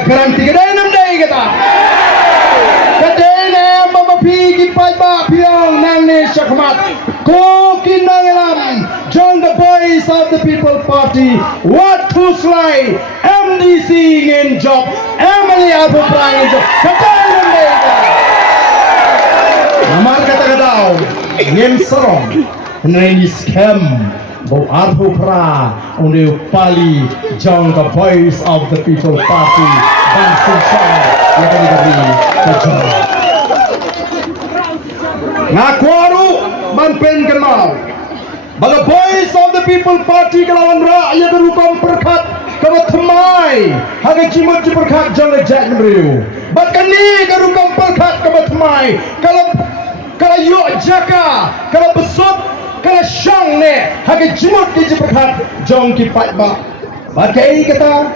garanti ka dahil namday kita. Kadena mapapigi pa piyong nang ni Shakmat. Ko kinangalam join the voice of the People Party. What to slay MDC in job. Emily Abu Prang in job. Kadena namday kita. Namar kata daw ngem sarong nani scam bo Abu Pra onde pali join the voice of the People Party. Dan susah ya kan dari kejar. Ngakwaru manpen kenal. Bala voice of the People Party kelawan rakyat berukam perkat kamu temai haga cimut perkat jangan lejat meriu. Bahkan ni kerukam perkat kamu temai kalau yuk jaka kalau besut kalau syang ne haga cimut perkat jangan kipat ba. Bagai kata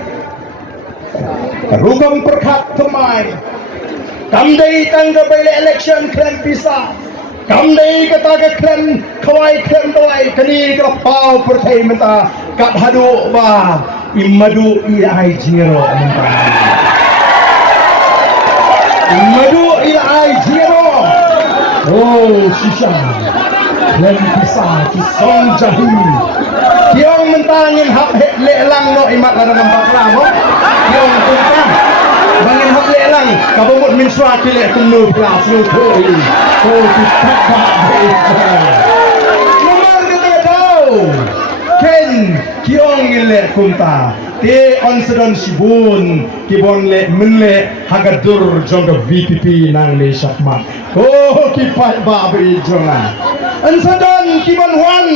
kerukam perkat temai. Kamdai tangga bela election klan pisah. Kamdai kata ke klan kawai klan kawai kini ke pau pertai menta kap hadu ba imadu ilai jiro menta imadu ilai jiro oh shisha klan pisah kisong jahi kiong mentangin hak lelang no imat lara nampak lama kiong tuntang bangin hak lelang kabumut min suaki le tunu kelas lu koi oh kita nomor kita tahu ken kiong ile kunta te onsedon sibun kibon le menle hagadur jongga VPP nang le syakmat oh kipat ba beri jongan ansadon kiban wan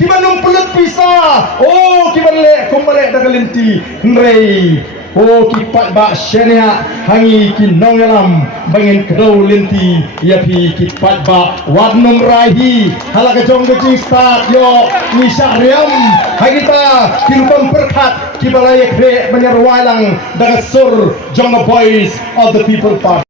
kiban umpulut pisah oh kiban le kumbale dagalinti nrei oh kipat ba syania hangi kinongalam bangin kedau linti yapi kipat ba wadnum rahi halaga jong gecing start yo ni syahriam hagita kilupam perkat kibalaya kre banyar walang dagasur jong voice of the People Party.